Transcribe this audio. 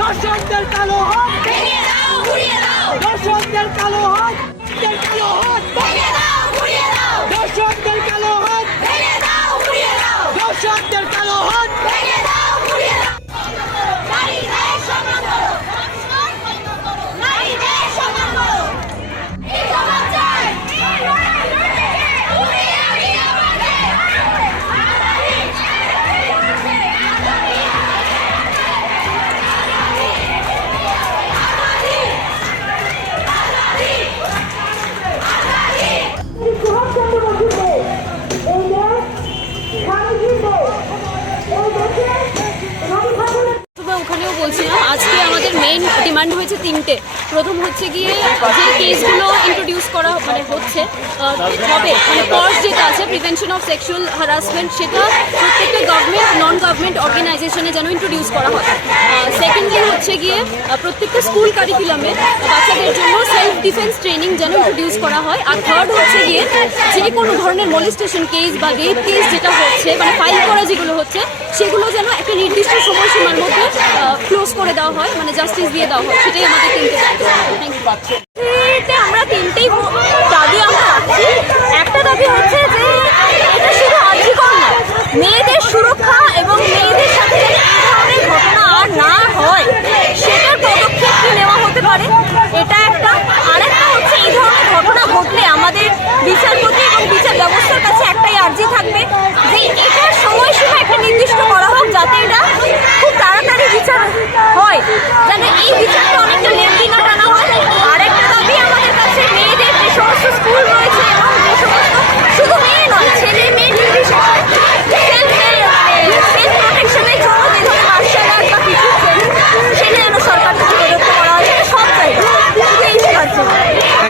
দর্শকদের কালো হাত। দর্শকদের কালো হাত। মেইন ডিমান্ড হয়েছে তিনটে। প্রথম হচ্ছে গিয়ে যে কেসগুলো ইন্ট্রোডিউস করা মানে হচ্ছে হবে মানে কজ যেটা আছে প্রিভেনশন অফ সেক্সুয়াল হারাসমেন্ট সেটা প্রত্যেকটা গভর্নমেন্ট নন গভর্নমেন্ট অর্গানাইজেশনে যেন ইন্ট্রোডিউস করা হয়। সেকেন্ডলি হচ্ছে গিয়ে প্রত্যেকটা স্কুল কারিকুলামে বাচ্চাদের জন্য সেলফ ডিফেন্স ট্রেনিং যেন ইন্ট্রোডিউস করা হয়। আর থার্ড হচ্ছে গিয়ে, যে কোনো ধরনের মলিস্টেশন কেস বা রেপ কেস যেটা হচ্ছে মানে ফাইল করা যেগুলো হচ্ছে, সেগুলো যেন একটা নির্দিষ্ট দেওয়া হয় মানে জাস্টিস দিয়ে দেওয়া হয় সেটাই আমাদের কিন্তু থ্যাংক ইউ